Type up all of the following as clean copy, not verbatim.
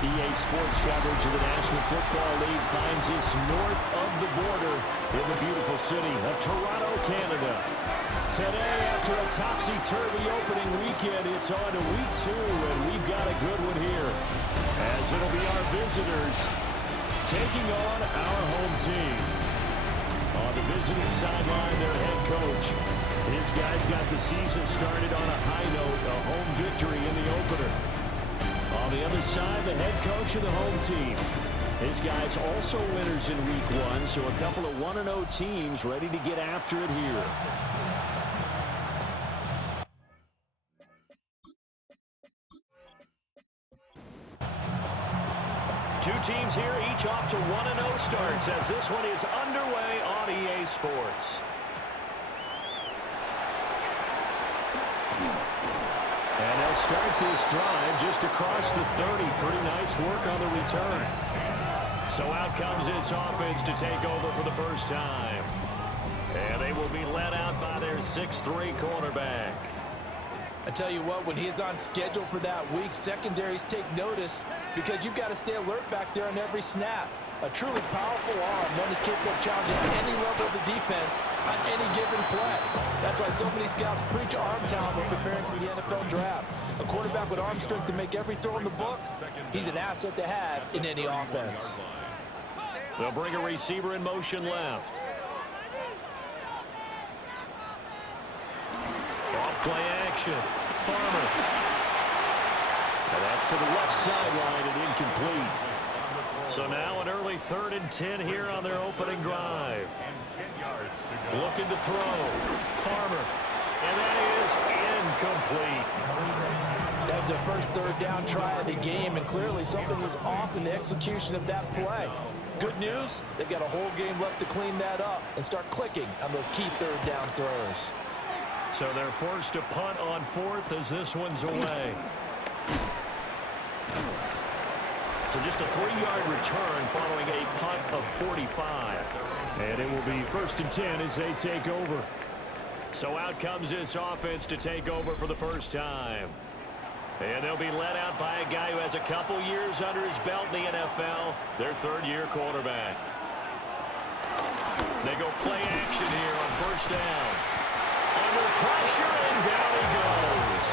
EA Sports coverage of the National Football League finds us north of the border in the beautiful city of Toronto, Canada. Today, after a topsy-turvy opening weekend, it's on to week 2, and we've got a good one here, as it'll be our visitors taking on our home team. On the visiting sideline, their head coach. His guys got the season started on a high note, a home victory in the opener. On the other side, the head coach of the home team. His guys also winners in week 1, so a couple of 1-0 teams ready to get after it here. Two teams here, each off to 1-0 starts as this one is underway on EA Sports. And they'll start this drive just across the 30. Pretty nice work on the return. So out comes this offense to take over for the first time. And they will be led out by their 6'3" quarterback. I tell you what, when he is on schedule for that week, secondaries take notice because you've got to stay alert back there on every snap. A truly powerful arm, one is capable of challenging any level of the defense on any given play. That's why so many scouts preach arm talent when preparing for the NFL draft. A quarterback with arm strength to make every throw in the book, he's an asset to have in any offense. They'll bring a receiver in motion left. Off-play action. Farmer. And that's to the left sideline and incomplete. So now an early 3rd and 10 here on their opening drive. Looking to throw. Farmer. And that is incomplete. That was their first 3rd down try of the game, and clearly something was off in the execution of that play. Good news, they've got a whole game left to clean that up and start clicking on those key 3rd down throws. So they're forced to punt on 4th as this one's away. So just a 3-yard return following a punt of 45. And it will be 1st and 10 as they take over. So out comes this offense to take over for the first time. And they'll be led out by a guy who has a couple years under his belt in the NFL, their 3rd-year quarterback. They go play action here on 1st down. Under pressure, and down he goes.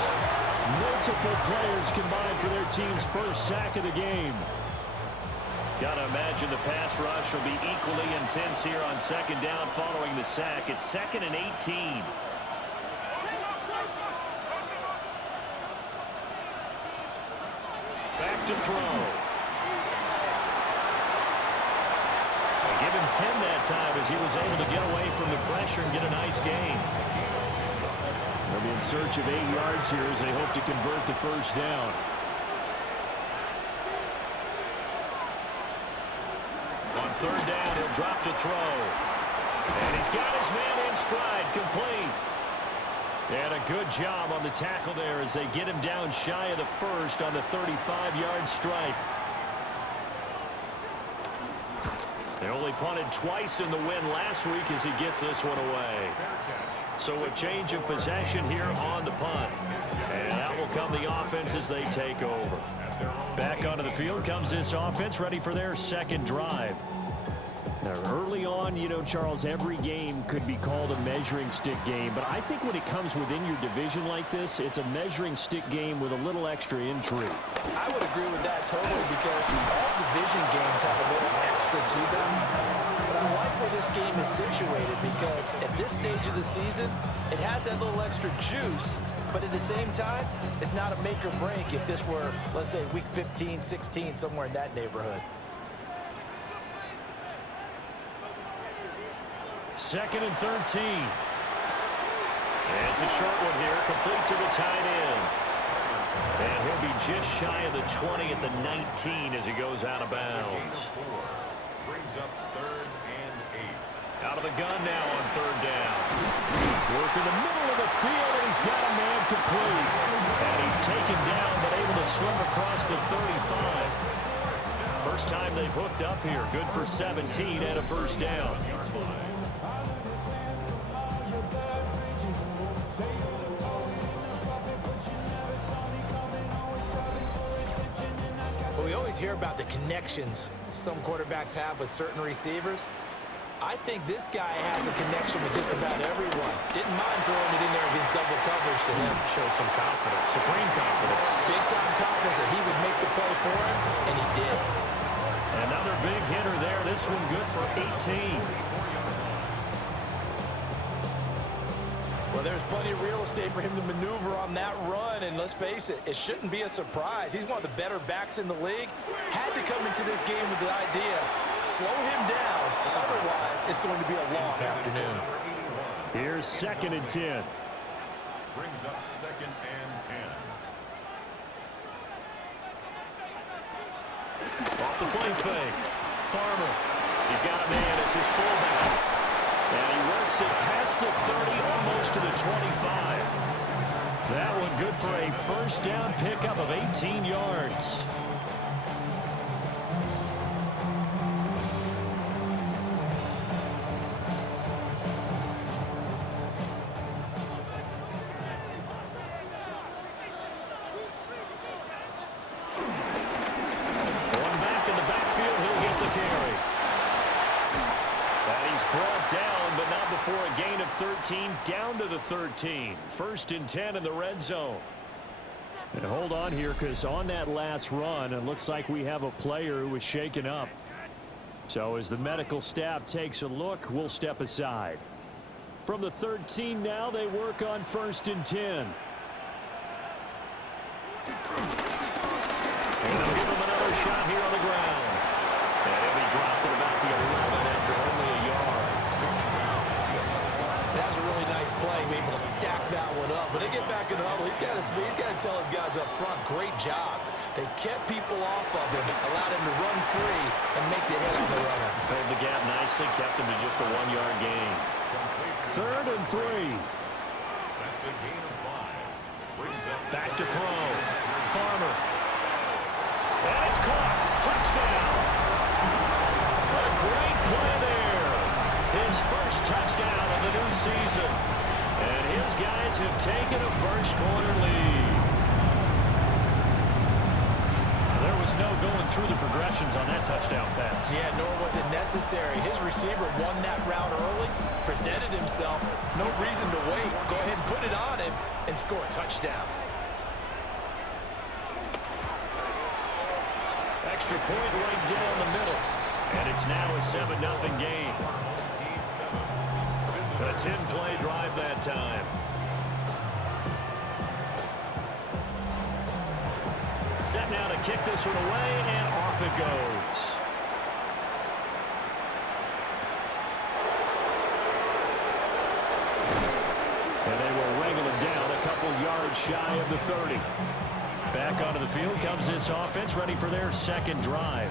Multiple players combined for their team's first sack of the game. Gotta imagine the pass rush will be equally intense here on 2nd down following the sack. It's 2nd and 18. Back to throw. They give him 10 that time as he was able to get away from the pressure and get a nice gain. They'll be in search of 8 yards here as they hope to convert the 1st down. On 3rd down, he'll drop to throw. And he's got his man in stride, complete. And a good job on the tackle there as they get him down shy of the 1st on the 35-yard strike. They only punted twice in the win last week as he gets this one away. So a change of possession here on the punt. And that will come the offense as they take over. Back onto the field comes this offense, ready for their 2nd drive. Now, early on, you know, Charles, every game could be called a measuring stick game. But I think when it comes within your division like this, it's a measuring stick game with a little extra intrigue. I would agree with that totally because all division games have a little extra to them. But I like where this game is situated because at this stage of the season, it has that little extra juice. But at the same time, it's not a make or break if this were, let's say, week 15, 16, somewhere in that neighborhood. 2nd and 13. And it's a short one here, complete to the tight end. And he'll be just shy of the 20 at the 19 as he goes out of bounds. Brings up 3rd and 8. Out of the gun now on 3rd down. Work in the middle of the field, and he's got a man complete. And he's taken down, but able to slip across the 35. First time they've hooked up here. Good for 17 and a 1st down. always hear about the connections some quarterbacks have with certain receivers. I think this guy has a connection with just about everyone. Didn't mind throwing it in there against double coverage to him. Shows some confidence, supreme confidence. Big-time confidence that he would make the play for him, and he did. Another big hitter there. This one good for 18. Well, there's plenty of real estate for him to maneuver on that run, and let's face it, it shouldn't be a surprise. He's one of the better backs in the league. Had to come into this game with the idea, slow him down, otherwise it's going to be a long afternoon. Here's 2nd and 10. Brings up 2nd and 10. Off the play fake. Farmer. He's got a man. It's his fullback. And he works it past the 30, almost to the 25. That one good for a first down pickup of 18 yards. One back in the backfield, he'll get the carry. And he's brought down, but not before a gain of 13, down to the 13. 1st and 10 in the red zone. And hold on here, because on that last run, it looks like we have a player who was shaken up. So as the medical staff takes a look, we'll step aside. From the 13 now, they work on 1st and 10. And they'll give him another shot here on the ground. And he'll be dropped at about the 11 after only a yard. That's a really nice play, able to stack that one up. When they get back in the huddle, he's got to tell his guys up front, great job. They kept people off of him, allowed him to run free and make the hit on the runner. Filled the gap nicely, kept him to just a 1-yard gain. 3rd and 3. That's a gain of 5. Brings up Back to throw. Farmer. And it's caught. Touchdown. A great play there. His first touchdown of the new season. And his guys have taken a first-quarter lead. There was no going through the progressions on that touchdown pass. Yeah, nor was it necessary. His receiver won that route early, presented himself, no reason to wait. Go ahead and put it on him and score a touchdown. Extra point right down the middle. And it's now a 7-0 game. A 10-play drive that time. Set now to kick this one away, and off it goes. And they will wrangle him down a couple yards shy of the 30. Back onto the field comes this offense, ready for their second drive.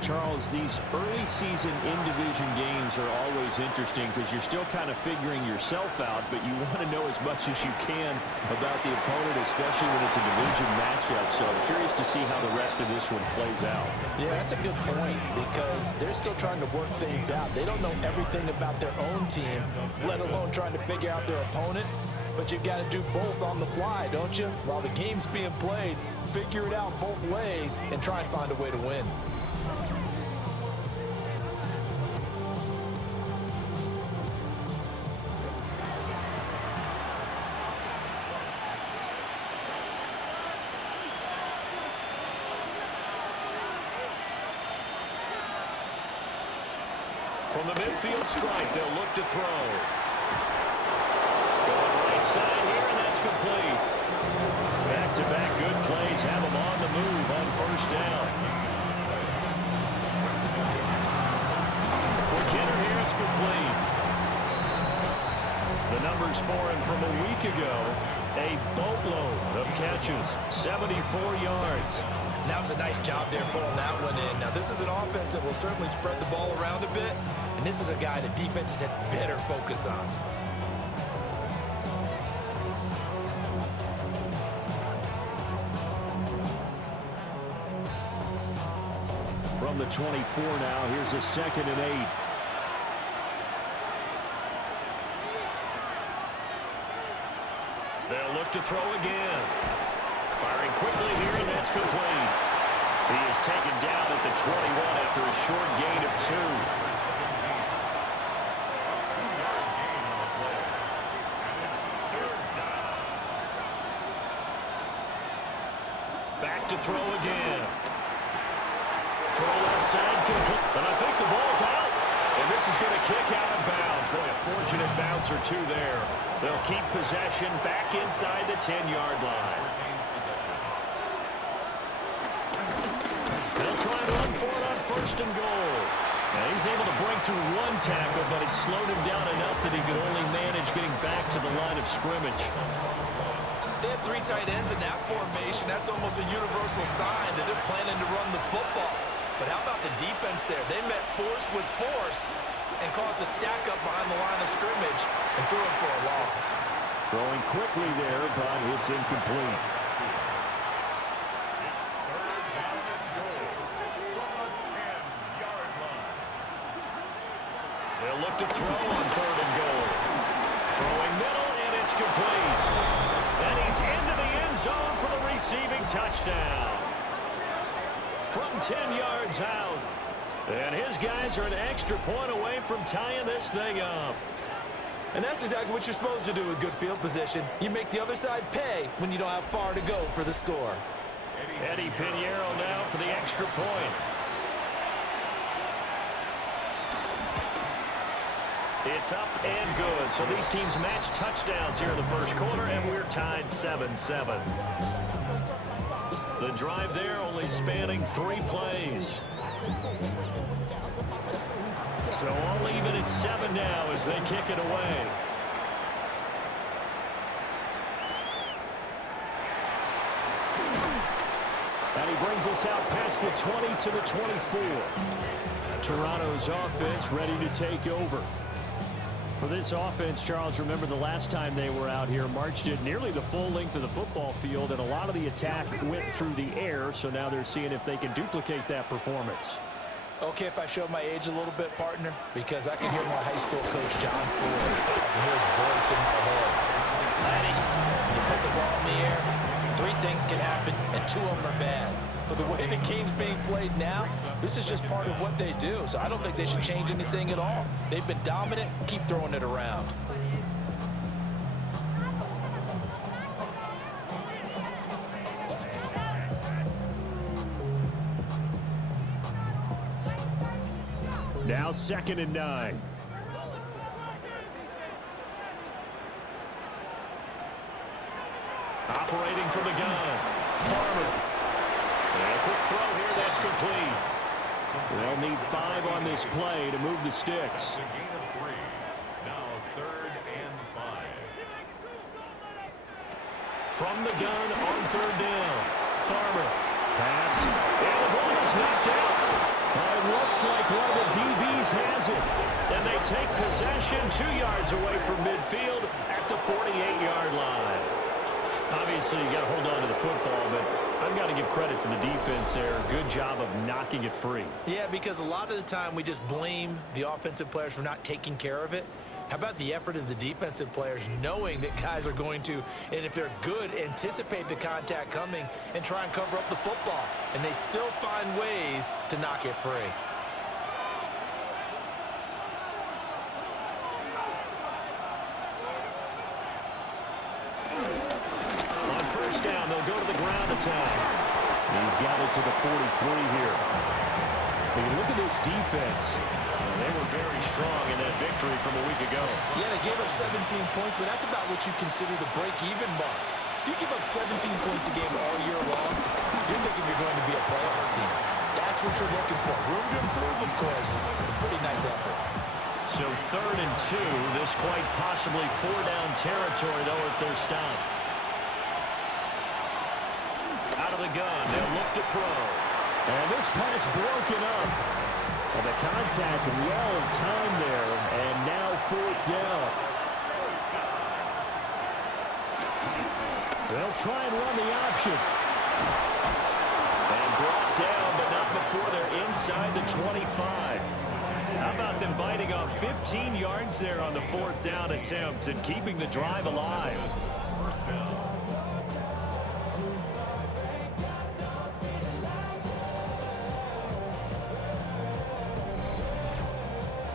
Charles, these early season in-division games are always interesting because you're still kind of figuring yourself out, but you want to know as much as you can about the opponent, especially when it's a division matchup. So I'm curious to see how the rest of this one plays out. Yeah, that's a good point because they're still trying to work things out. They don't know everything about their own team, let alone trying to figure out their opponent. But you've got to do both on the fly, don't you? While the game's being played, figure it out both ways and try and find a way to win. From the midfield stripe, they'll look to throw. Going right side here, and that's complete. Back-to-back good plays have them on the move on first down. For Kenner here, it's complete. The numbers for him from a week ago, a boatload of catches, 74 yards. That was a nice job there pulling that one in. Now, this is an offense that will certainly spread the ball around a bit, and this is a guy the defense has had better focus on. From the 24 now, here's a 2nd and 8. They'll look to throw again. Firing quickly here, and that's complete. 21 after a short gain of 2. Back to throw again. Throw left side complete. And I think the ball's out. And this is going to kick out of bounds. Boy, a fortunate bounce or two there. They'll keep possession back inside the 10-yard line. They'll try and run for it on 1st and goal. And he's able to break through one tackle, but it slowed him down enough that he could only manage getting back to the line of scrimmage. They had 3 tight ends in that formation. That's almost a universal sign that they're planning to run the football. But how about the defense there? They met force with force and caused a stack up behind the line of scrimmage and threw him for a loss. Throwing quickly there, but it's incomplete. They'll look to throw on 3rd and goal. Throwing middle, and it's complete. And he's into the end zone for the receiving touchdown. From 10 yards out. And his guys are an extra point away from tying this thing up. And that's exactly what you're supposed to do with good field position. You make the other side pay when you don't have far to go for the score. Eddie Pinheiro now for the extra point. It's up and good. So these teams match touchdowns here in the 1st quarter, and we're tied 7-7. The drive there only spanning 3 plays. So all even at 7 now as they kick it away. And he brings us out past the 20 to the 24. Toronto's offense ready to take over. For this offense, Charles, remember the last time they were out here, marched it nearly the full length of the football field, and a lot of the attack went through the air, so now they're seeing if they can duplicate that performance. Okay, if I show my age a little bit, partner, because I can hear my high school coach, John Ford. I can hear his voice in my head. Laddie, you put the ball in the air, 3 things can happen, and 2 of them are bad. But the way the game's being played now, this is just part of what they do. So I don't think they should change anything at all. They've been dominant. Keep throwing it around. Now 2nd and 9. Operating from the gun. Farmer. And a quick throw here, that's complete. They'll need 5 on this play to move the sticks. A gain of 3. Now 3rd and 5. From the gun on 3rd down. Farmer. Passed. And the ball is knocked out. It looks like one of the DBs has it. And they take possession 2 yards away from midfield at the 48-yard line. Obviously, you got to hold on to the football, but I've got to give credit to the defense there. Good job of knocking it free. Yeah, because a lot of the time we just blame the offensive players for not taking care of it. How about the effort of the defensive players knowing that guys are going to, and if they're good, anticipate the contact coming and try and cover up the football. And they still find ways to knock it free. On 1st down, they'll go to the ground attack. He's got it to the 43 here. When you look at this defense, they were very strong in that victory from a week ago. Yeah, they gave up 17 points, but that's about what you consider the break-even mark. If you give up 17 points a game all year long, you're thinking you're going to be a playoff team. That's what you're looking for. Room to improve, of course. A pretty nice effort. So 3rd and 2, this quite possibly 4-down territory, though, if they're stopped. Out of the gun, they'll look to throw. And this pass broken up. And the contact well timed there, and now 4th down. They'll try and run the option. And brought down, but not before they're inside the 25. How about them biting off 15 yards there on the 4th down attempt and keeping the drive alive? 1st down.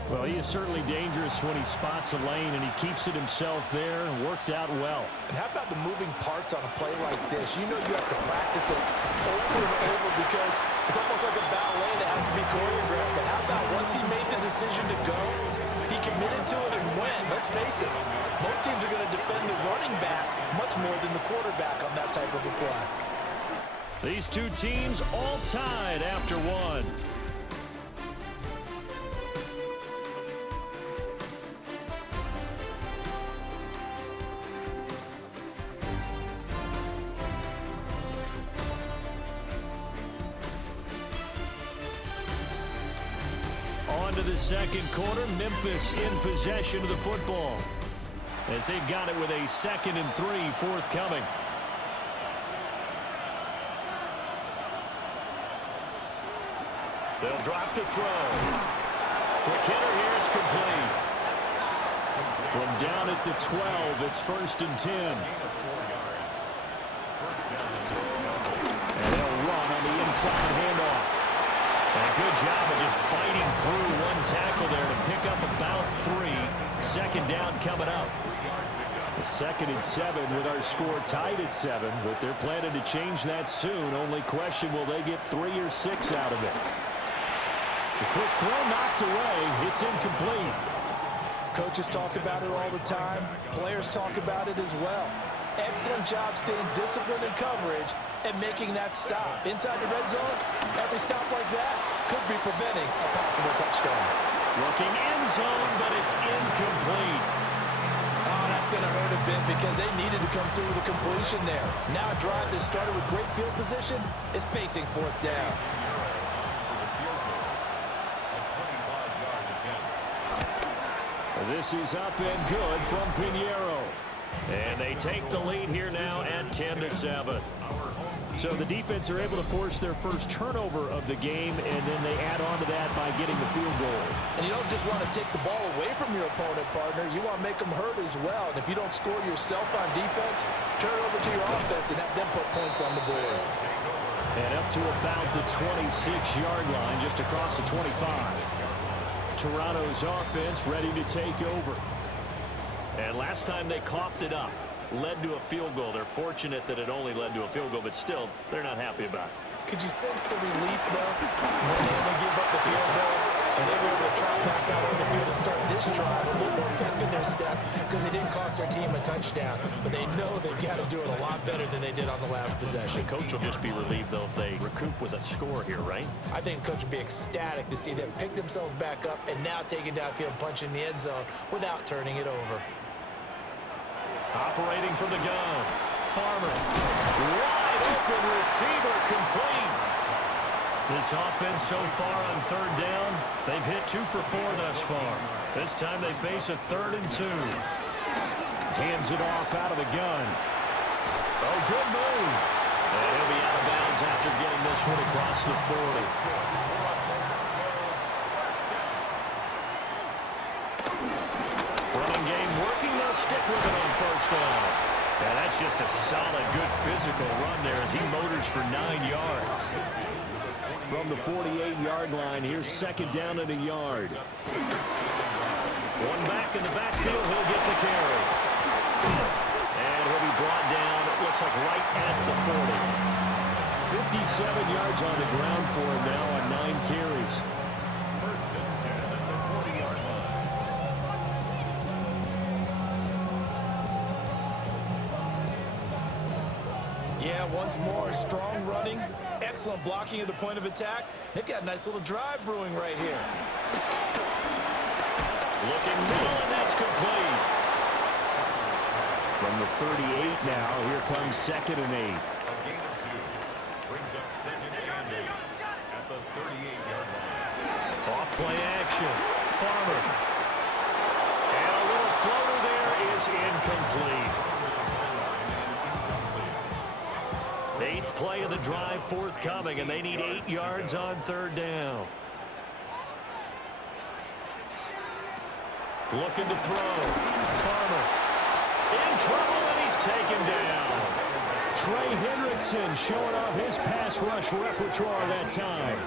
Well, he is certainly dangerous when he spots a lane, and he keeps it himself there and worked out well. And how about the moving parts on a play like this? You know you have to practice it over and over because it's almost like a ballet that has to be choreographed. But how about once he made the decision to go, he committed to it and went. Let's face it, most teams are going to defend the running back much more than the quarterback on that type of a play. These two teams all tied after one. On to the second quarter, Memphis in possession of the football as they've got it with a 2nd and 3 forthcoming. They'll drop to throw. Quick hitter here, it's complete. From down at the 12, it's 1st and 10. And they'll run on the inside handoff. And a good job of just fighting through one tackle there to pick up about 3. 2nd down coming up. The 2nd and 7 with our score tied at 7, but they're planning to change that soon. Only question, will they get 3 or 6 out of it? The quick throw knocked away. It's incomplete. Coaches talk about it all the time. Players talk about it as well. Excellent job staying disciplined in coverage and making that stop. Inside the red zone, every stop like that could be preventing a possible touchdown. Looking end zone, but it's incomplete. Oh, that's going to hurt a bit because they needed to come through with a completion there. Now a drive that started with great field position is facing 4th down. This is up and good from Pinheiro. And they take the lead here now at 10-7. So the defense are able to force their first turnover of the game, and then they add on to that by getting the field goal. And you don't just want to take the ball away from your opponent, partner. You want to make them hurt as well. And if you don't score yourself on defense, turn it over to your offense and have them put points on the board. And up to about the 26-yard line, just across the 25. Toronto's offense ready to take over. And last time they coughed it up, led to a field goal. They're fortunate that it only led to a field goal, but still, they're not happy about it. Could you sense the relief, though, when they had to give up the field goal and they were able to trot back out on the field and start this drive? A little more pep in their step because they didn't cost their team a touchdown, but they know they've got to do it a lot better than they did on the last possession. The coach will just be relieved, though, if they recoup with a score here, right? I think the coach will be ecstatic to see them pick themselves back up and now take it downfield, punch in the end zone without turning it over. Operating from the gun. Farmer. Wide open receiver complete. This offense so far on 3rd down, they've hit 2 for 4 thus far. This time they face a 3rd and 2. Hands it off out of the gun. Oh, good move. And he'll be out of bounds after getting this one across the 40. Stick with it on 1st down. And that's just a solid, good physical run there as he motors for 9 yards. From the 48-yard line, here's 2nd down and a yard. One back in the backfield, he'll get the carry. And he'll be brought down, it looks like right at the 40. 57 yards on the ground for him now on 9 carries. Yeah, once more, strong running, excellent blocking at the point of attack. They've got a nice little drive brewing right here. Looking middle, and that's complete. From the 38 now, here comes 2nd and 8. A gain of 2. Brings up 2nd and 8 at the 38-yard line. Off play action. Farmer. And a little floater there is incomplete. 8th play of the drive forthcoming, and they need 8 yards on 3rd down. Looking to throw. Farmer in trouble, and he's taken down. Trey Hendrickson showing off his pass rush repertoire that time.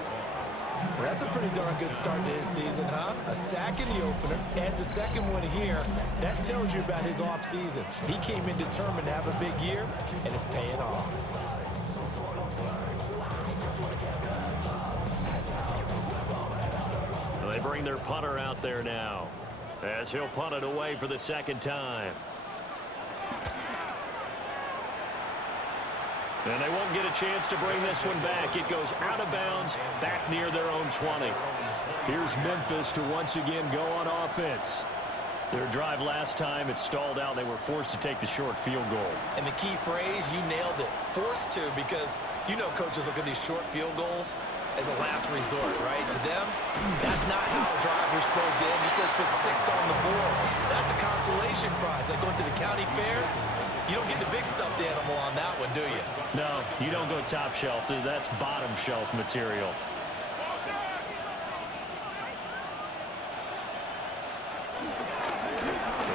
Well, that's a pretty darn good start to his season, huh? A sack in the opener, adds a second one here. That tells you about his offseason. He came in determined to have a big year, and it's paying off. Well, they bring their punter out there now, as he'll punt it away for the second time. And they won't get a chance to bring this one back. It goes out of bounds, back near their own 20. Here's Memphis to once again go on offense. Their drive last time, it stalled out. They were forced to take the short field goal. And the key phrase, you nailed it, forced to, because you know coaches look at these short field goals as a last resort, right? To them, that's not how drives are supposed to end. You're supposed to put 6 on the board. That's a consolation prize. Like going to the county fair, you don't get the big stuffed animal on that one, do you? No, you don't go top shelf. That's bottom shelf material.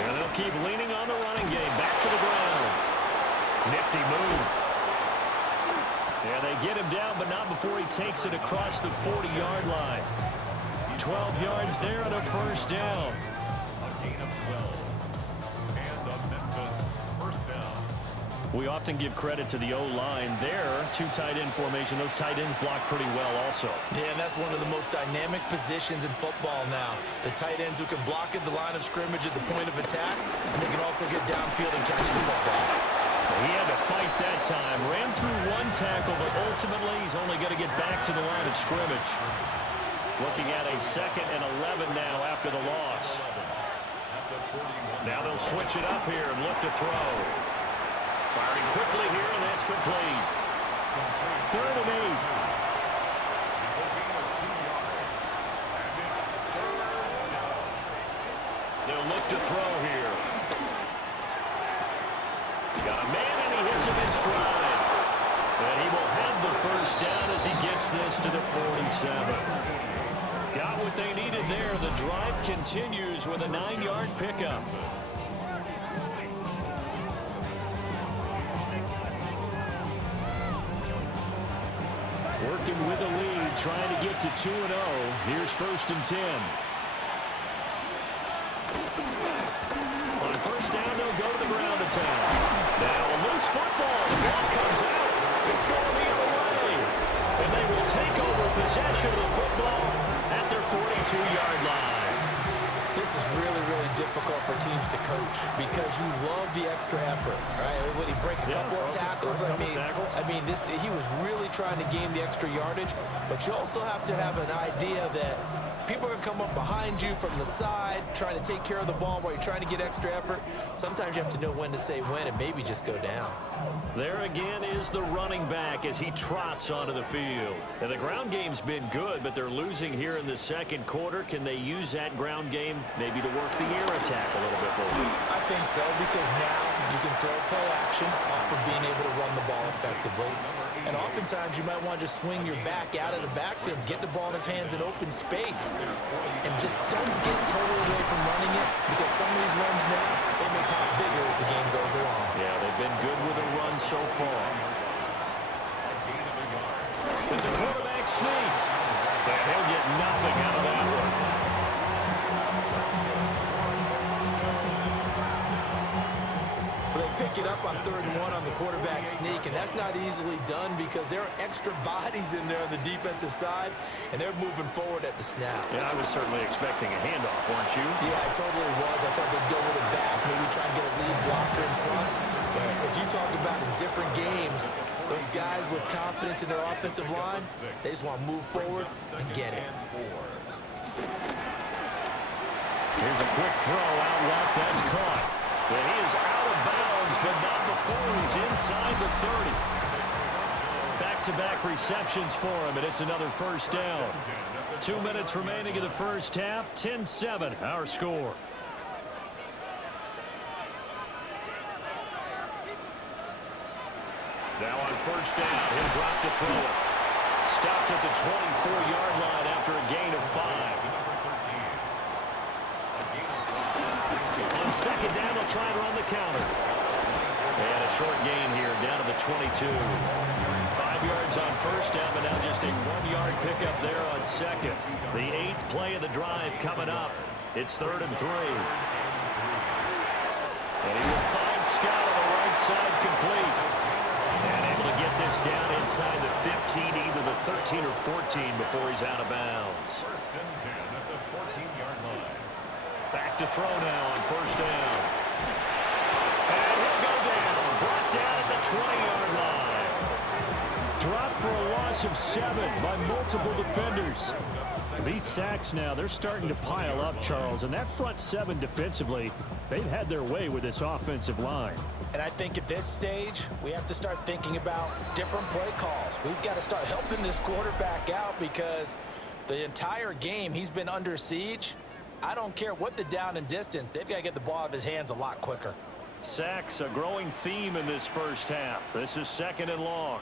And they'll keep leaning on the running game. Back to the ground. Nifty move. Yeah, they get him down, but not before he takes it across the 40-yard line. 12 yards there and a first down. A gain of 12. And a Memphis first down. We often give credit to the O-line there. 2 tight end formation. Those tight ends block pretty well also. Yeah, and that's one of the most dynamic positions in football now. The tight ends who can block at the line of scrimmage at the point of attack, and they can also get downfield and catch the football. He had to fight that time. Ran through 1 tackle, but ultimately he's only going to get back to the line of scrimmage. Looking at a 2nd and 11 now after the loss. Now they'll switch it up here and look to throw. Firing quickly here, and that's complete. 3rd and 8. They'll look to throw here. Got a man, and he hits him in stride. And he will have the first down as he gets this to the 47. Got what they needed there. The drive continues with a 9-yard pickup. Working with a lead, trying to get to 2-0. Here's 1st and 10. On first down, they'll go to the ground attack. Now a loose football. The ball comes out. It's going the other way. And they will take over possession of the football at their 42-yard line. This is really, really difficult for teams to coach because you love the extra effort, right? When he break a couple of tackles, I mean, he was really trying to gain the extra yardage, but you also have to have an idea that people are going to come up behind you from the side, trying to take care of the ball while you're trying to get extra effort. Sometimes you have to know when to say when and maybe just go down. There again is the running back as he trots onto the field. And the ground game's been good, but they're losing here in the 2nd quarter. Can they use that ground game maybe to work the air attack a little bit more? I think so, because now you can throw play action off of being able to run the ball effectively. And oftentimes you might want to just swing your back out of the backfield, get the ball in his hands in open space, and just don't get totally away from running it, because some of these runs now, they may pop bigger as the game goes along. Yeah, they've been good with a run so far. It's a quarterback sneak. And he'll get nothing out of that one. They pick it up on 3rd and 1 on the quarterback sneak, and that's not easily done because there are extra bodies in there on the defensive side, and they're moving forward at the snap. Yeah, I was certainly expecting a handoff, weren't you? Yeah, I totally was. I thought they'd go with it back, maybe try and get a lead blocker in front. But as you talk about in different games, those guys with confidence in their offensive line, they just want to move forward and get it. Here's a quick throw out left. That's caught. And he is out of bounds, but not before he's inside the 30. Back-to-back receptions for him, and it's another first down. 2 minutes remaining in the first half. 10-7, our score. Now on first down, he'll drop to throw it. Stopped at the 24-yard line after a gain of 5. On second down, they'll try to run the counter. And a short gain here, down to the 22. 5 yards on first down, but now just a 1-yard yard pickup there on second. The 8th play of the drive coming up. It's 3rd and 3. And he will find Scott on the right side complete. And able to get this down inside the 15, either the 13 or 14 before he's out of bounds. 1st and 10 at the 14-yard line. Back to throw now on 1st down. And he'll go down. Brought down at the 20-yard line. Dropped for a loss of 7 by multiple defenders. These sacks now, they're starting to pile up, Charles. And that front 7 defensively, they've had their way with this offensive line. And I think at this stage, we have to start thinking about different play calls. We've got to start helping this quarterback out because the entire game he's been under siege. I don't care what the down and distance. They've got to get the ball out of his hands a lot quicker. Sacks, a growing theme in this first half. This is 2nd and long.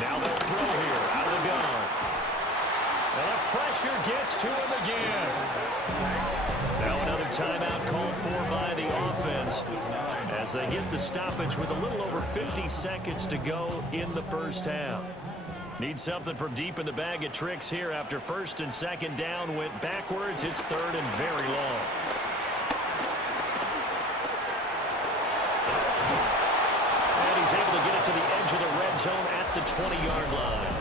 Now they'll throw here out of the gun. And the pressure gets to him again. Now another timeout called for by the offense as they get the stoppage with a little over 50 seconds to go in the first half. Need something from deep in the bag of tricks here after 1st and 2nd down went backwards. It's 3rd and very long. And he's able to get it to the edge of the red zone at the 20-yard line.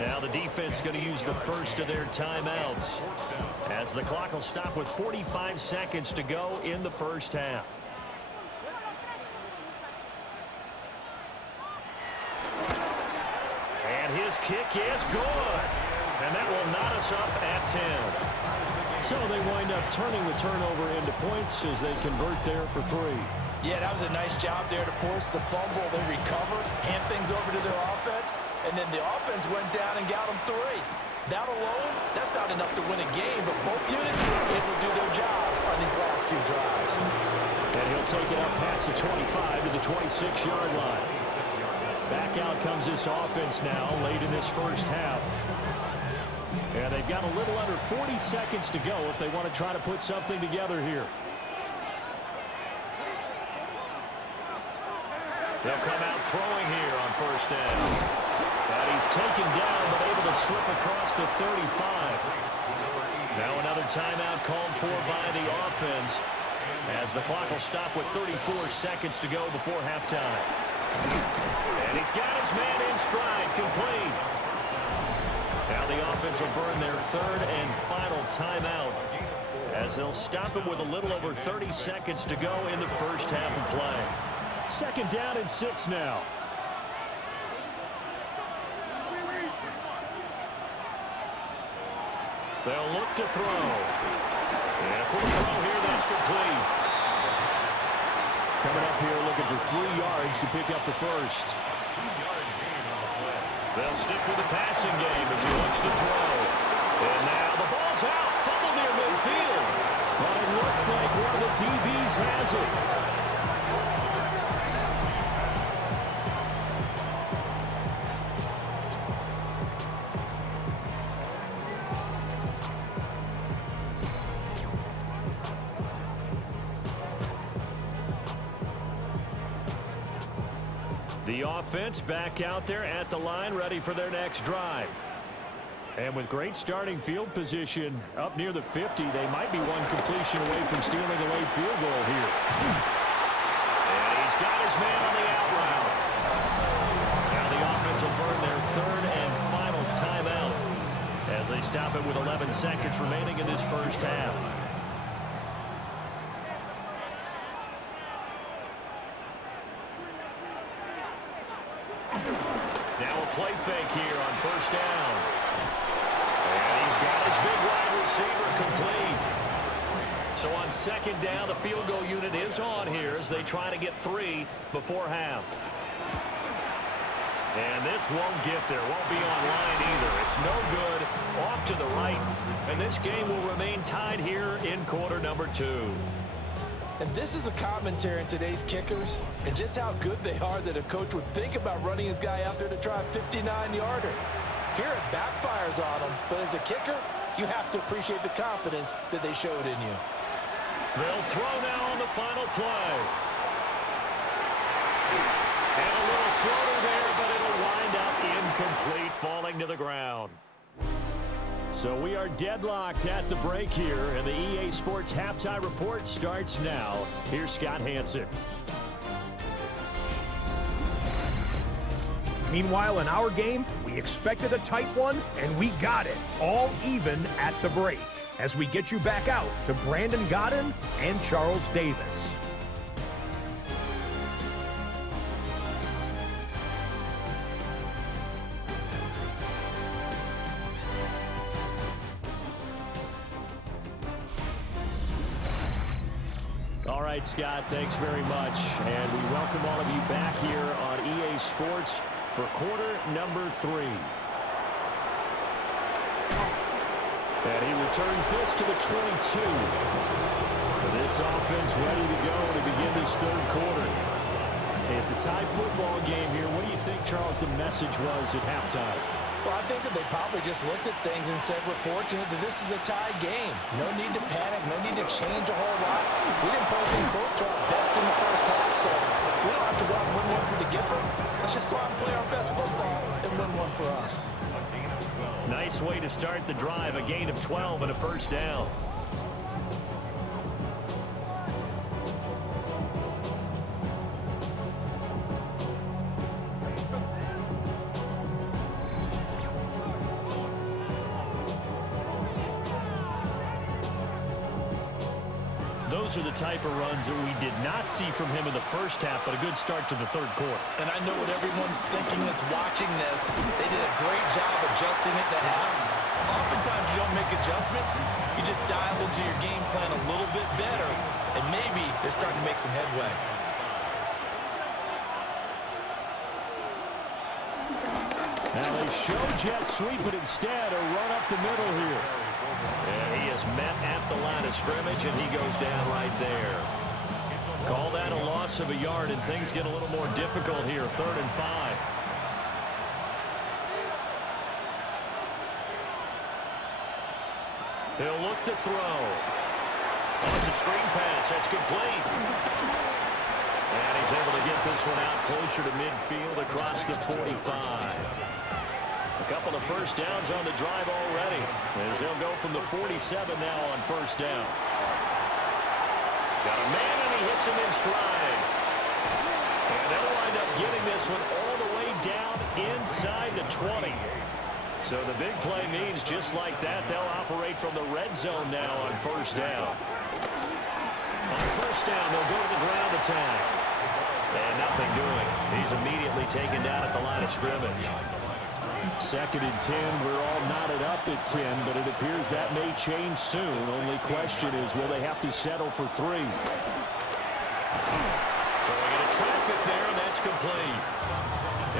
Now the defense going to use the first of their timeouts as the clock will stop with 45 seconds to go in the first half. And his kick is good. And that will knot us up at 10. So they wind up turning the turnover into points as they convert there for 3. Yeah, that was a nice job there to force the fumble. They recovered, hand things over to their offense, and then the offense went down and got them 3. That alone, that's not enough to win a game, but both units were able to do their jobs on these last 2 drives. And he'll take it up past the 25 to the 26-yard line. Back out comes this offense now late in this first half. And they've got a little under 40 seconds to go if they want to try to put something together here. They'll come out throwing here on 1st down. And he's taken down but able to slip across the 35. Now another timeout called for by the offense as the clock will stop with 34 seconds to go before halftime. And he's got his man in stride, complete. Now the offense will burn their 3rd and final timeout as they'll stop him with a little over 30 seconds to go in the first half of play. 2nd down and 6 now. They'll look to throw. And a quick throw here that's complete. Coming up here looking for 3 yards to pick up the first. They'll stick with the passing game as he looks to throw. And now the ball's out. Fumble near midfield. But it looks like one of the DBs has it. The offense back out there at the line, ready for their next drive. And with great starting field position up near the 50, they might be one completion away from stealing a late field goal here. And he's got his man on the out route. Now the offense will burn their 3rd and final timeout as they stop it with 11 seconds remaining in this first half. Now a play fake here on 1st down. And he's got his big wide receiver complete. So on 2nd down, the field goal unit is on here as they try to get 3 before half. And this won't get there. Won't be online either. It's no good. Off to the right. And this game will remain tied here in quarter number 2. And this is a commentary on today's kickers and just how good they are that a coach would think about running his guy out there to try a 59-yarder. Here it backfires on him, but as a kicker, you have to appreciate the confidence that they showed in you. They'll throw now on the final play. And a little floater there, but it'll wind up incomplete, falling falling to the ground. So we are deadlocked at the break here, and the EA Sports Halftime Report starts now. Here's Scott Hansen. Meanwhile, in our game, we expected a tight one, and we got it, all even at the break, as we get you back out to Brandon Godden and Charles Davis. All right, Scott, thanks very much. And we welcome all of you back here on EA Sports for quarter number 3. And he returns this to the 22. This offense ready to go to begin this third quarter. It's a tie football game here. What do you think, Charles, the message was at halftime? Well, I think that they probably just looked at things and said, we're fortunate that this is a tie game. No need to panic, no need to change a whole lot. We didn't play anything close to our best in the first half, so we don't have to go out and win one for the Gipper. Let's just go out and play our best football and win one for us. Nice way to start the drive, a gain of 12 and a first down. Those are the type of runs that we did not see from him in the first half, but a good start to the third quarter. And I know what everyone's thinking that's watching this. They did a great job adjusting at the half. Oftentimes you don't make adjustments. You just dial into your game plan a little bit better, and maybe they're starting to make some headway. Now they show jet sweep, but instead a run up the middle here. And he is met at the line of scrimmage, and he goes down right there. Call that a loss of a yard, and things get a little more difficult here, 3rd and 5. He'll look to throw. Oh, it's a screen pass. That's complete. And he's able to get this one out closer to midfield across the 45. A couple of first downs on the drive already, as they'll go from the 47 now on first down. Got a man, and he hits him in stride. And they'll wind up getting this one all the way down inside the 20. So the big play means just like that, they'll operate from the red zone now on first down. On first down, they'll go to the ground attack. And nothing doing. He's immediately taken down at the line of scrimmage. 2nd and 10, we're all knotted up at 10, but it appears that may change soon. Only question is, will they have to settle for 3? Throwing into traffic there, and that's complete.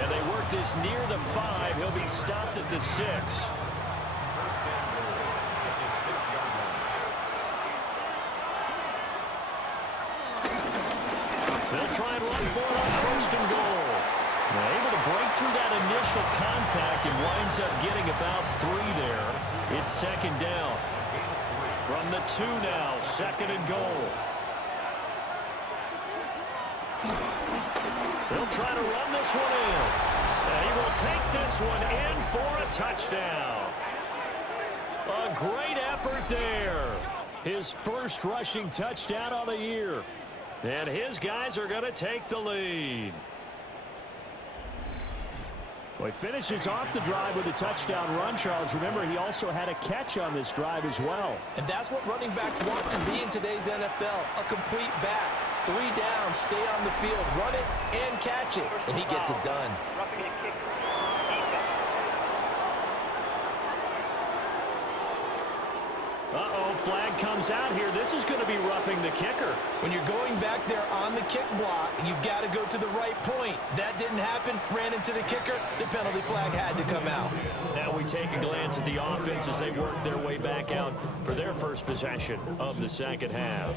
And they work this near the 5. He'll be stopped at the 6. They'll try and run for it on 1st and goal. Now able to break through that initial contact and winds up getting about 3 there. It's 2nd down. From the 2 now, 2nd and goal. They'll try to run this one in. And he will take this one in for a touchdown. A great effort there. His first rushing touchdown of the year. And his guys are going to take the lead. Well, he finishes off the drive with a touchdown run, Charles. Remember, he also had a catch on this drive as well. And that's what running backs want to be in today's NFL, a complete back. 3 down, stay on the field, run it, and catch it. And he gets it done. Uh-oh, flag comes out here. This is going to be roughing the kicker. When you're going back there on the kick block, you've got to go to the right point. That didn't happen, ran into the kicker. The penalty flag had to come out. Now we take a glance at the offense as they work their way back out for their first possession of the second half.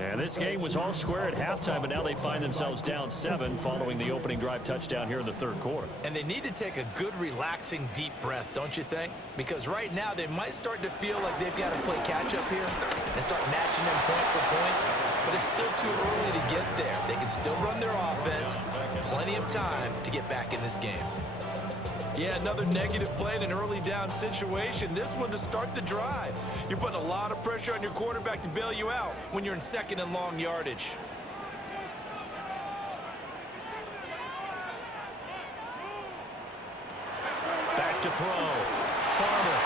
And this game was all square at halftime, but now they find themselves down 7 following the opening drive touchdown here in the third quarter. And they need to take a good, relaxing, deep breath, don't you think? Because right now they might start to feel like they've got to play catch-up here and start matching them point for point. But it's still too early to get there. They can still run their offense. Plenty of time to get back in this game. Yeah, another negative play in an early down situation. This one to start the drive. You're putting a lot of pressure on your quarterback to bail you out when you're in second and long yardage. Back to throw. Farmer.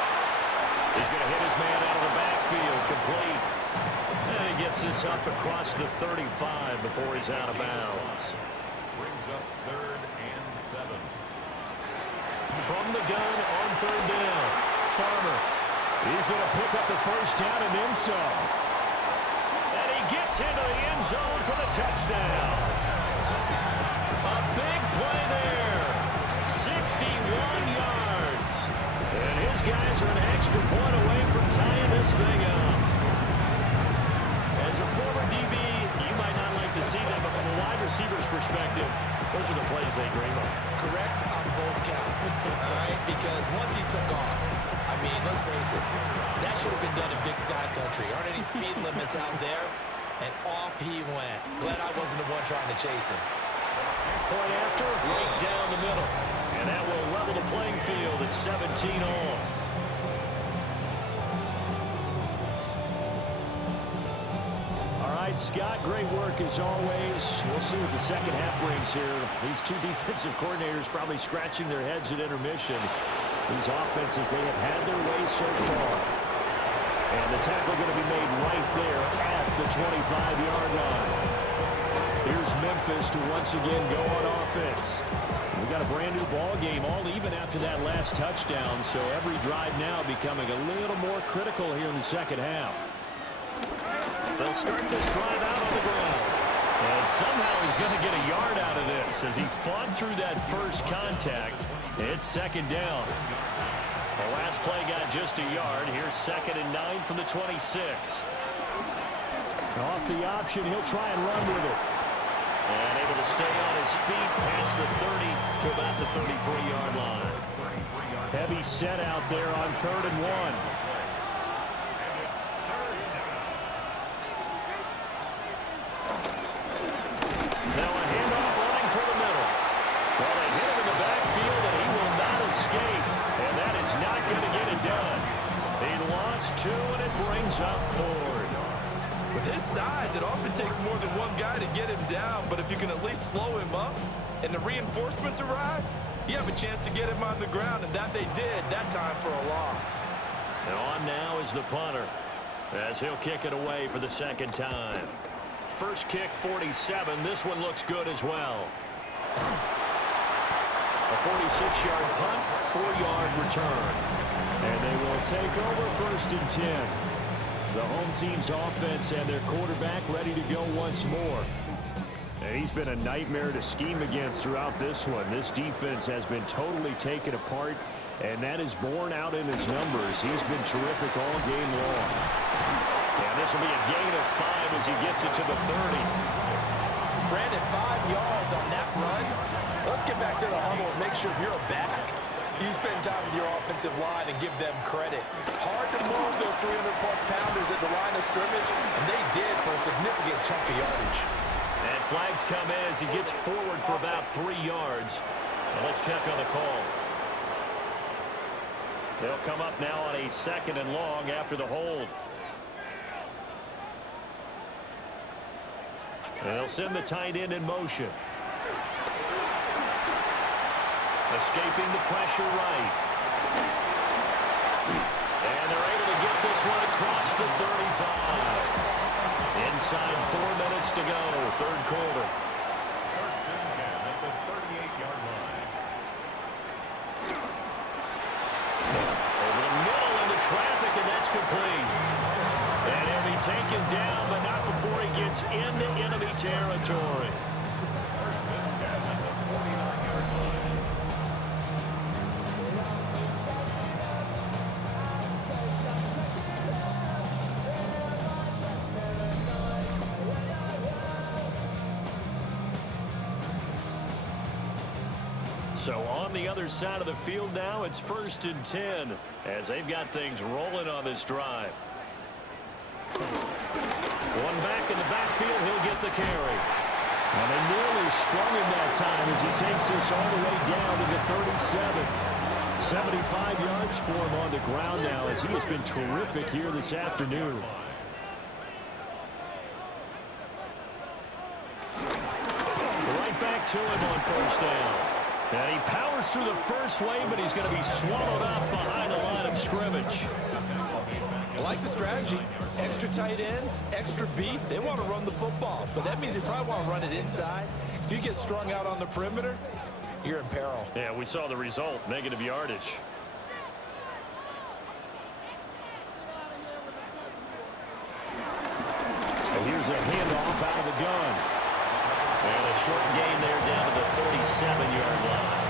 He's going to hit his man out of the backfield. Complete. And he gets this up across the 35 before he's out of bounds. Brings up 3rd and 7. From the gun on 3rd down. Farmer. He's going to pick up the first down and then some. And he gets into the end zone for the touchdown. A big play there. 61 yards. And his guys are an extra point away from tying this thing up. As a former DB, you might not like to see that, but from a wide receiver's perspective, those are the plays they dream of. Correct on both counts, all right? Because once he took off, I mean, let's face it, that should have been done in Big Sky Country. Aren't any speed limits out there? And off he went. Glad I wasn't the one trying to chase him. Point after, right down the middle. And that will level the playing field at 17 all. All right, Scott, great work as always. We'll see what the second half brings here. These two defensive coordinators probably scratching their heads at intermission. These offenses, they have had their way so far. And the tackle going to be made right there at the 25-yard line. Here's Memphis to once again go on offense. We got a brand new ball game, all even after that last touchdown. So every drive now becoming a little more critical here in the second half. They'll start this drive out on the ground. And somehow he's going to get a yard out of this as he fought through that first contact. It's second down. The last play got just a yard. Here's 2nd and 9 from the 26. Off the option, he'll try and run with it. And able to stay on his feet past the 30 to about the 33-yard line. Heavy set out there on 3rd and 1. Now a handoff running through the middle. Well, they hit him in the backfield, and he will not escape. And that is not going to get it done. He lost 2, and it brings up 4th. With his size, it often takes more than one guy to get him down, but if you can at least slow him up and the reinforcements arrive, you have a chance to get him on the ground, and that they did that time for a loss. And on now is the punter as he'll kick it away for the second time. First kick, 47. This one looks good as well. A 46-yard punt, 4-yard return. And they will take over 1st and 10. The home team's offense and their quarterback ready to go once more. And he's been a nightmare to scheme against throughout this one. This defense has been totally taken apart, and that is borne out in his numbers. He's been terrific all game long. And this will be a gain of 5 as he gets it to the 30. Brandon, 5 yards on that run. Let's get back to the huddle and make sure you're back. You spend time with your offensive line and give them credit. Hard to move those 300-plus pounders at the line of scrimmage, and they did for a significant chunk of yardage. And flags come in as he gets forward for about 3 yards. And let's check on the call. They'll come up now on a 2nd and long after the hold. And they'll send the tight end in motion. Escaping the pressure right. And they're able to get this one across the 35. Inside 4 minutes to go, 3rd quarter. 1st and 10 at the 38-yard line. Over the middle into traffic, and that's complete. And he'll be taken down, but not before he gets into enemy territory. 1st and 10 at the 49-yard line. So on the other side of the field now, it's 1st and 10 as they've got things rolling on this drive. One back in the backfield, he'll get the carry. And they nearly sprung him that time as he takes this all the way down to the 37. 75 yards for him on the ground now, as he has been terrific here this afternoon. Right back to him on first down. And he powers through the first wave, but he's going to be swallowed up behind the line of scrimmage. I like the strategy. Extra tight ends, extra beef. They want to run the football, but that means they probably want to run it inside. If you get strung out on the perimeter, you're in peril. Yeah, we saw the result, negative yardage. And here's a handoff out of the gun. And a short gain there down to the 37-yard line.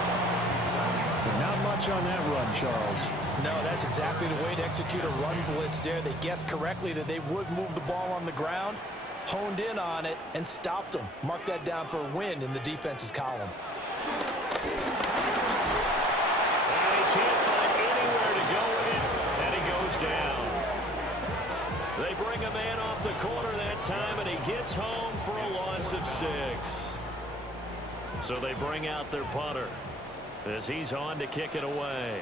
Not much on that run, Charles. No, that's exactly the way to execute a run blitz there. They guessed correctly that they would move the ball on the ground, honed in on it, and stopped them. Mark that down for a win in the defense's column. And he can't find anywhere to go with it, and he goes down. They bring a man off the corner that time, and he gets home for a loss of 6. So they bring out their punter as he's on to kick it away.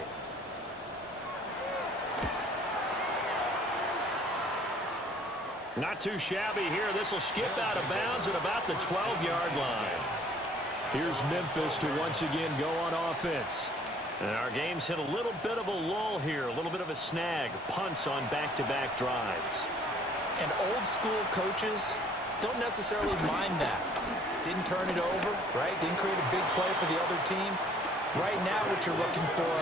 Not too shabby here. This will skip out of bounds at about the 12-yard line. Here's Memphis to once again go on offense. And our game's hit a little bit of a lull here, a little bit of a snag. Punts on back-to-back drives. And old-school coaches don't necessarily mind that. Didn't turn it over, right? Didn't create a big play for the other team. Right now what you're looking for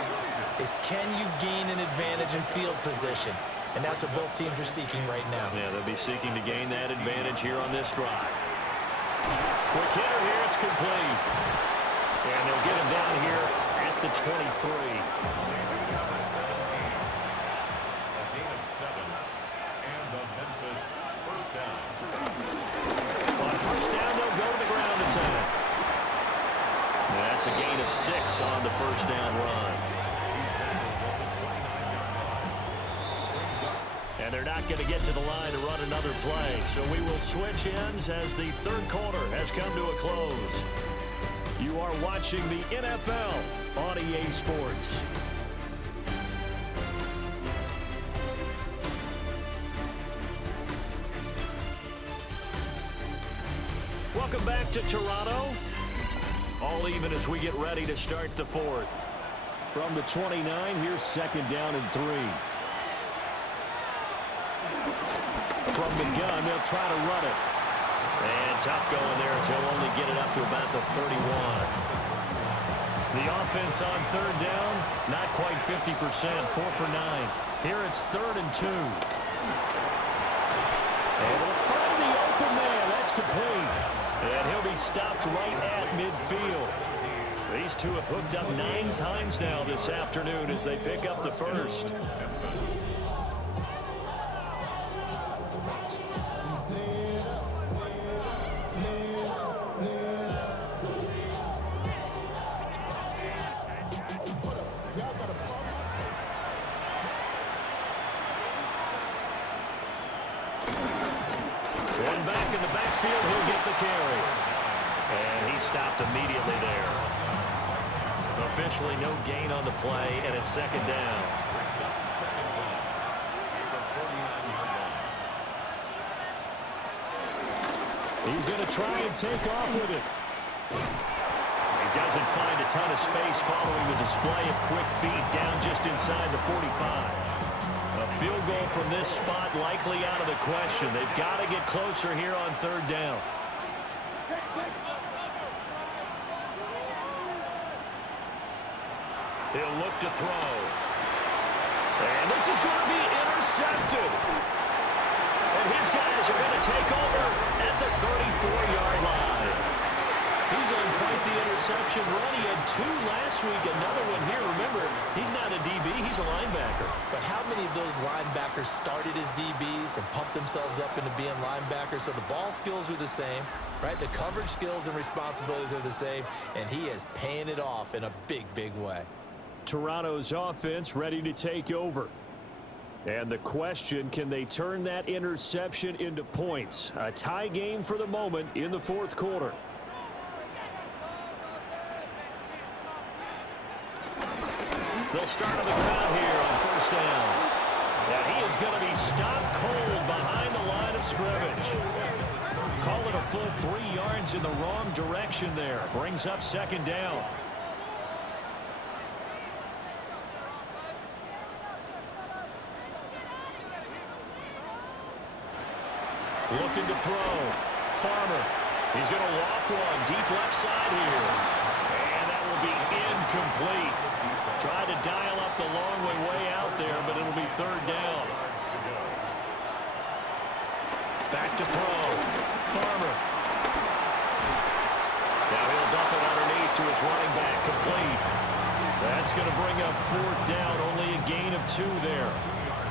is, can you gain an advantage in field position? And that's what both teams are seeking right now. Yeah, they'll be seeking to gain that advantage here on this drive. Quick hitter here, it's complete. And they'll get him down here at the 23. A gain of 7. And the Memphis first down. On first down, they'll go to the ground attack. And that's a gain of 6 on the first down run. And they're not going to get to the line to run another play. So we will switch ends as the third quarter has come to a close. You are watching the NFL on EA Sports. Welcome back to Toronto. All even as we get ready to start the fourth. From the 29, here's second down and 3. From the gun, they'll try to run it. And tough going there as he'll only get it up to about the 31. The offense on third down, not quite 50%, 4 for 9. Here it's 3rd and 2. Able to find the open man. That's complete. And he'll be stopped right at midfield. These two have hooked up 9 times now this afternoon as they pick up the first. One back in the backfield, he'll get the carry. And he's stopped immediately there. Officially no gain on the play, and it's second down. He's going to try and take off with it. He doesn't find a ton of space following the display of quick feet down just inside the 45. A field goal from this spot likely out of the question. They've got to get closer here on third down. He'll look to throw. And this is going to be intercepted. And his guys are going to take over at the 34-yard line. He's on quite the interception run. He had 2 last week, another one here. Remember, he's not a DB, he's a linebacker. But how many of those linebackers started as DBs and pumped themselves up into being linebackers? So the ball skills are the same, right? The coverage skills and responsibilities are the same, and he is paying it off in a big, big way. Toronto's offense ready to take over. And the question, can they turn that interception into points? A tie game for the moment in the fourth quarter. They'll start on the ground here on first down. Yeah, he is going to be stopped cold behind the line of scrimmage. Call it a full 3 yards in the wrong direction there. Brings up second down. Looking to throw. Farmer. He's going to loft one deep left side here. And that will be incomplete. Tried to dial up the long way out there, but it'll be third down. Back to throw. Farmer. Now he'll dump it underneath to his running back. Complete. That's going to bring up fourth down. Only a gain of 2 there.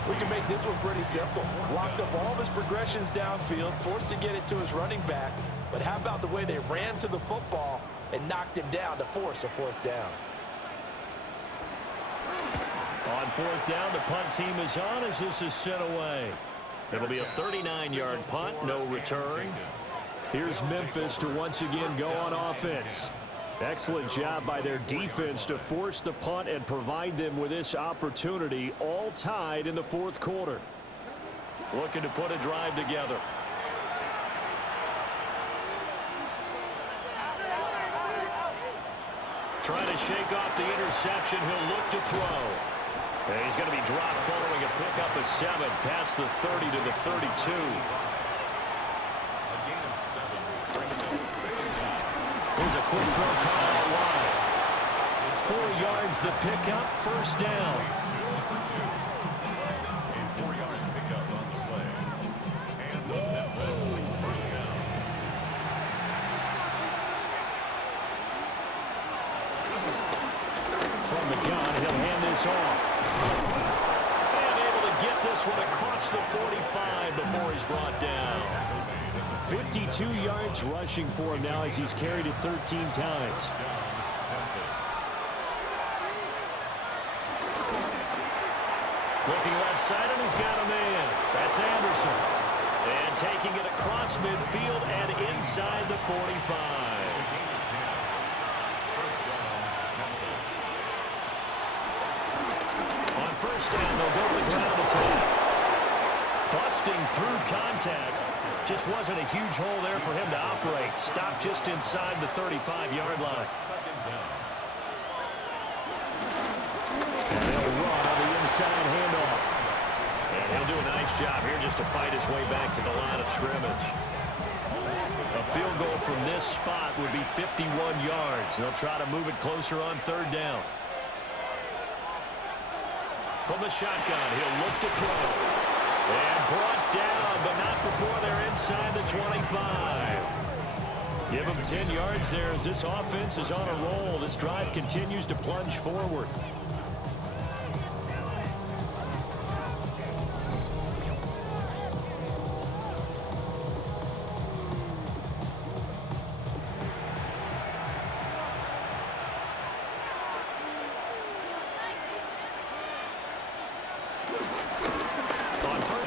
We can make this one pretty simple. Locked up all of his progressions downfield, forced to get it to his running back. But how about the way they ran to the football and knocked him down to force a fourth down? On fourth down, the punt team is on as this is sent away. It'll be a 39-yard punt, no return. Here's Memphis to once again go on offense. Excellent job by their defense to force the punt and provide them with this opportunity, all tied in the fourth quarter. Looking to put a drive together. Trying to shake off the interception. He'll look to throw. And he's going to be dropped following a pickup of 7 past the 30 to the 32. Here's a quick throw call out wide. 4 yards the pickup, first down. A 4-yard pickup on the play. And the Memphis first down. From the gun, he'll hand this off. And able to get this one across the 45 before he's brought down. 52 yards rushing for him now as he's carried it 13 times. Looking left side, and he's got a man. That's Anderson. And taking it across midfield and inside the 45. On first down, they'll go to the ground attack. Busting through contact. Just wasn't a huge hole there for him to operate. Stopped just inside the 35-yard line. And they'll run on the inside handoff. And he'll do a nice job here just to fight his way back to the line of scrimmage. A field goal from this spot would be 51 yards. They'll try to move it closer on third down. From the shotgun, he'll look to throw. And brought down, but not before they're inside the 25. Give them 10 yards there as this offense is on a roll. This drive continues to plunge forward.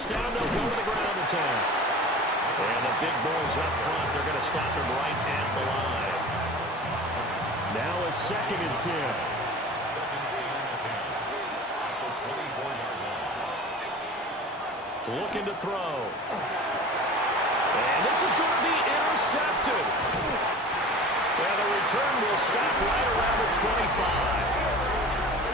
Down, they'll go to the ground attack. And the big boys up front, they're going to stop him right at the line. Now a 2nd and 10. Second and 10. At the 24-yard line. Looking to throw. And this is going to be intercepted. And the return will stop right around the 25.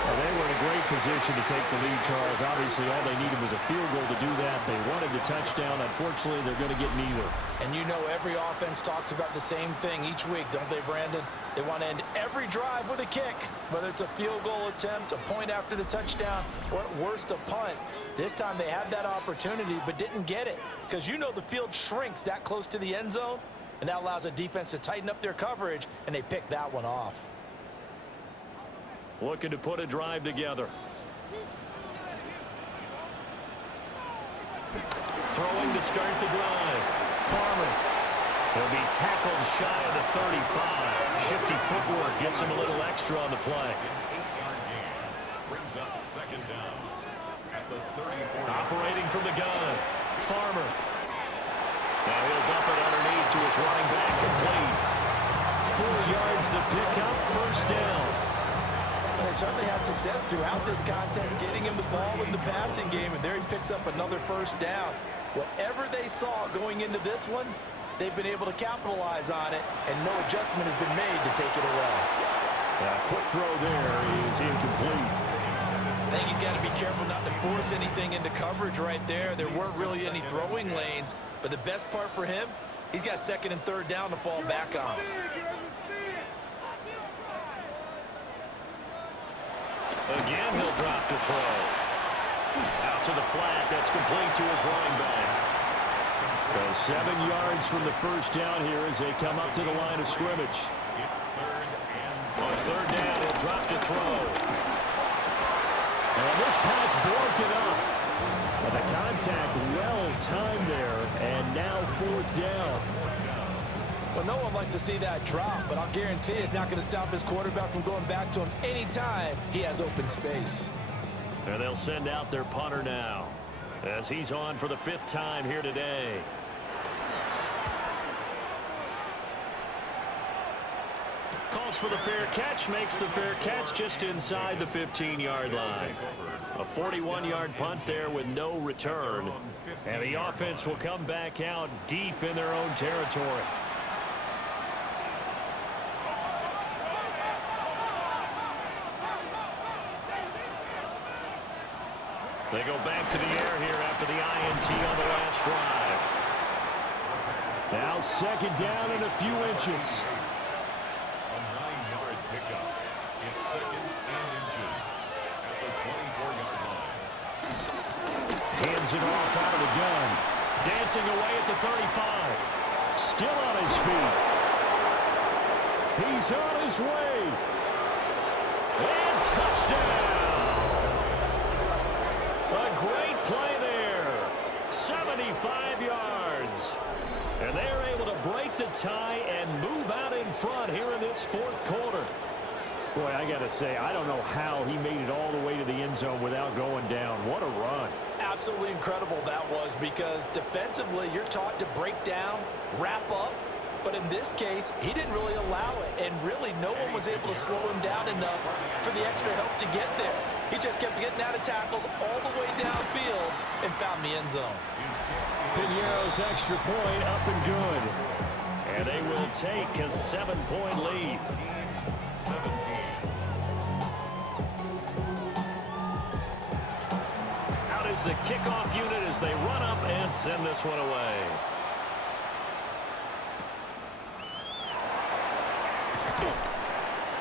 Well, they were in a great position to take the lead, Charles. Obviously, all they needed was a field goal to do that. They wanted the touchdown. Unfortunately, they're going to get neither. And you know every offense talks about the same thing each week, don't they, Brandon? They want to end every drive with a kick, whether it's a field goal attempt, a point after the touchdown, or at worst, a punt. This time they had that opportunity but didn't get it because you know the field shrinks that close to the end zone, and that allows a defense to tighten up their coverage, and they picked that one off. Looking to put a drive together. Throwing to start the drive. Farmer. He'll be tackled shy of the 35. Shifty footwork gets him a little extra on the play. An 8-yard gain brings up second down at the 34. Operating from the gun. Farmer. Now he'll dump it underneath to his running back complete. 4 yards the pickup, first down. Well, they certainly had success throughout this contest, getting him the ball in the passing game, and there he picks up another first down. Whatever they saw going into this one, they've been able to capitalize on it, and no adjustment has been made to take it away. Quick throw there is incomplete. I think he's got to be careful not to force anything into coverage right there. There weren't really any throwing lanes, but the best part for him, he's got second and third down to fall back on. Again, he'll drop to throw. Out to the flat. That's complete to his running back. So 7 yards from the first down here as they come up to the line of scrimmage. On third down, he'll drop to throw. And this pass broken up. But the contact well timed there, and now fourth down. Well, no one likes to see that drop, but I'll guarantee it's not going to stop his quarterback from going back to him anytime he has open space. And they'll send out their punter now, as he's on for the 5th time here today. Calls for the fair catch, makes the fair catch just inside the 15-yard line. A 41-yard punt there with no return. And the offense will come back out deep in their own territory. They go back to the air here after the INT on the last drive. Now second down and a few inches. A 9-yard pickup. It's second and inches at the 24-yard line. Hands it off out of the gun. Dancing away at the 35. Still on his feet. He's on his way. And touchdown. A great play there. 75 yards. And they're able to break the tie and move out in front here in this fourth quarter. Boy, I got to say, I don't know how he made it all the way to the end zone without going down. What a run. Absolutely incredible that was, because defensively you're taught to break down, wrap up, but in this case he didn't really allow it, and really no one was able to slow him down enough for the extra help to get there. He just kept getting out of tackles all the way downfield and found the end zone. Pinero's extra point up and good. And they will take a 7-point lead. Out is the kickoff unit as they run up and send this one away.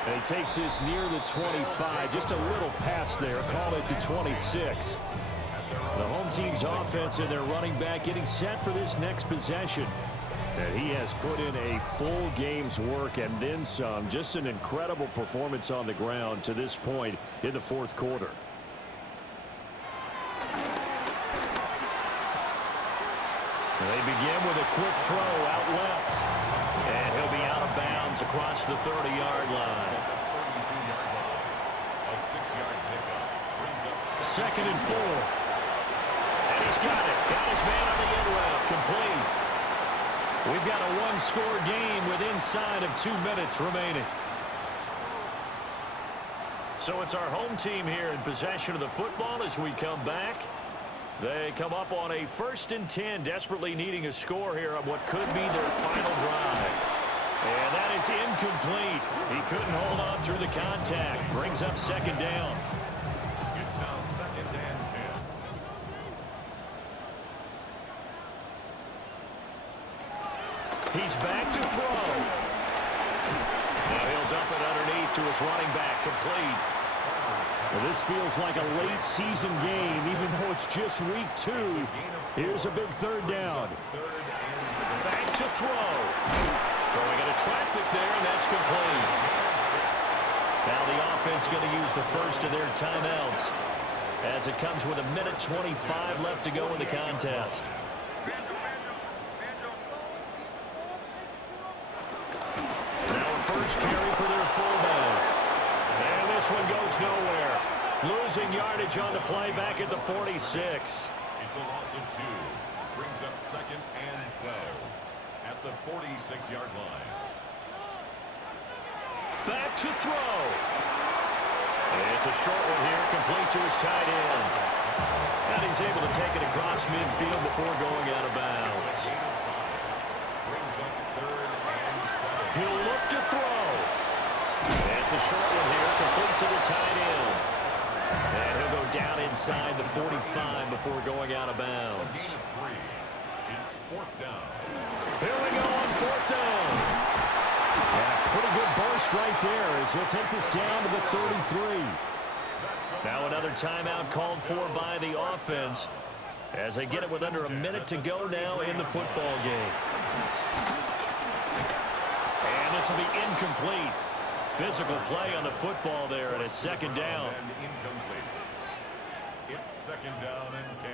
And he takes this near the 25, just a little pass there, call it the 26. The home team's offense and their running back getting set for this next possession. And he has put in a full game's work and then some. Just an incredible performance on the ground to this point in the fourth quarter. They begin with a quick throw out left. And he'll be out of bounds across the 30-yard line. A 6-yard pickup brings up Second and 4. And he's got it. Got his man on the end route. Complete. We've got a one-score game with inside of 2 minutes remaining. So it's our home team here in possession of the football as we come back. They come up on a 1st and 10, desperately needing a score here on what could be their final drive. And that is incomplete. He couldn't hold on through the contact. Brings up second down. It's now 2nd and 10. He's back to throw. Now he'll dump it underneath to his running back, complete. Well, this feels like a late season game, even though it's just week 2. Here's a big third down. Back to throw. Throwing into traffic there, and that's complete. Now the offense going to use the first of their timeouts as it comes with 1:25 left to go in the contest. Now a first carry for their fullback. And this one goes nowhere. Losing yardage on the play back at the 46. It's a loss of 2. Brings up 2nd and 12 at the 46-yard line. Back to throw. It's a short one here, complete to his tight end. And he's able to take it across midfield before going out of bounds. He'll look to throw. It's a short one here, complete to the tight end. And he'll go down inside the 45 before going out of bounds. It's fourth down. Here we go on fourth down. And a pretty good burst right there as he'll take this down to the 33. Now another timeout called for by the offense as they get it with under a minute to go now in the football game. And this will be incomplete. Physical play on the football there, and it's second down. And incomplete. It's second down and 10.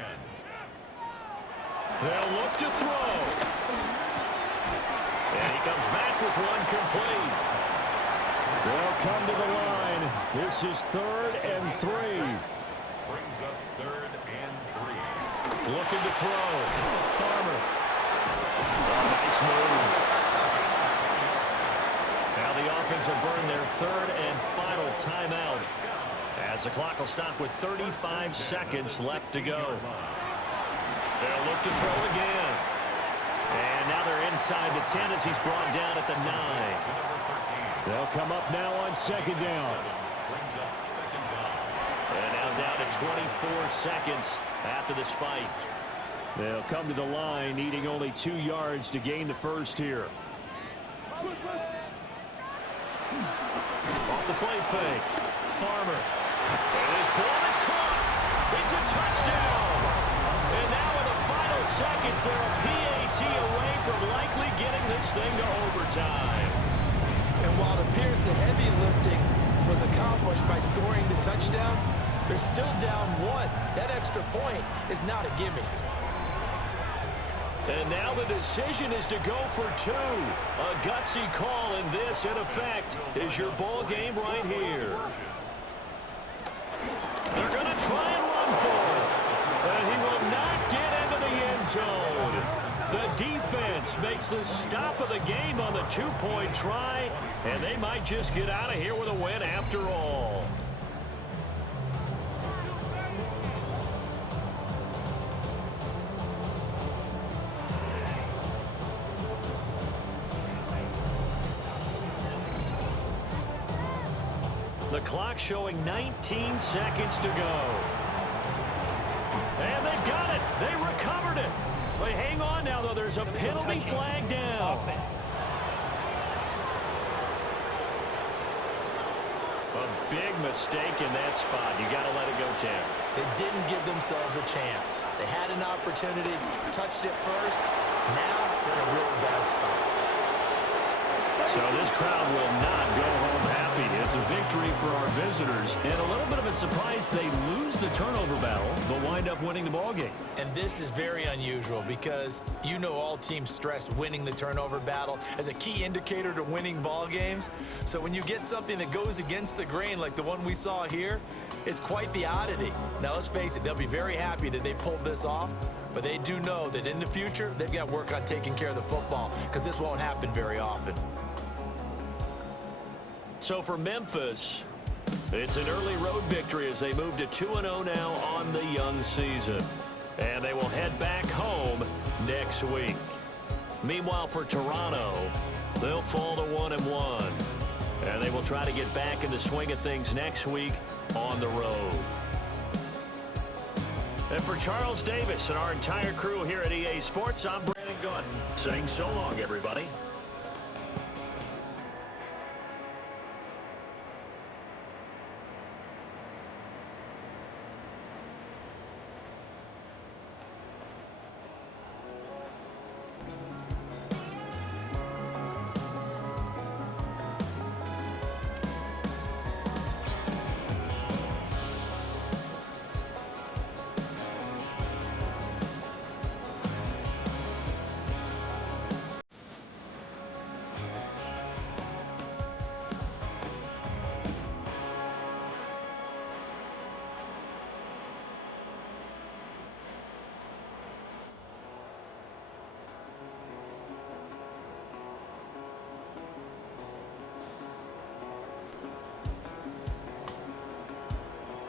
They'll look to throw. And he comes back with one complete. They'll come to the line. This is 3rd and 3. Brings up 3rd and 3. Looking to throw. Farmer. Oh, nice move. Now the offense will burn their 3rd and final timeout as the clock will stop with 35 seconds left to go. They'll look to throw again. And now they're inside the 10 as he's brought down at the 9. They'll come up now on second down. Brings up second down. And now down to 24 seconds after the spike. They'll come to the line needing only 2 yards to gain the first here. Off the play fake. Farmer. And his ball is caught. It's a touchdown. And now in the final seconds, they're a PAT away from likely getting this thing to overtime. And while it appears the heavy lifting was accomplished by scoring the touchdown, they're still down 1. That extra point is not a gimme. And now the decision is to go for 2. A gutsy call, and this, in effect, is your ball game right here. They're going to try and run for it. And he will not get into the end zone. The defense makes the stop of the game on the 2-point try, and they might just get out of here with a win after all. The clock showing 19 seconds to go. And they've got it. They recovered it. But hang on now, though. There's a penalty flag down. A big mistake in that spot. You got to let it go, Tim. They didn't give themselves a chance. They had an opportunity, touched it first. Now they're in a really bad spot. So this crowd will not go home happy. It's a victory for our visitors. And a little bit of a surprise, they lose the turnover battle, but wind up winning the ballgame. And this is very unusual because you know all teams stress winning the turnover battle as a key indicator to winning ball games. So when you get something that goes against the grain like the one we saw here, it's quite the oddity. Now let's face it, they'll be very happy that they pulled this off, but they do know that in the future, they've got work on taking care of the football because this won't happen very often. So for Memphis, it's an early road victory as they move to 2-0 now on the young season. And they will head back home next week. Meanwhile, for Toronto, they'll fall to 1-1. And they will try to get back in the swing of things next week on the road. And for Charles Davis and our entire crew here at EA Sports, I'm Brandon Gunn saying so long, everybody.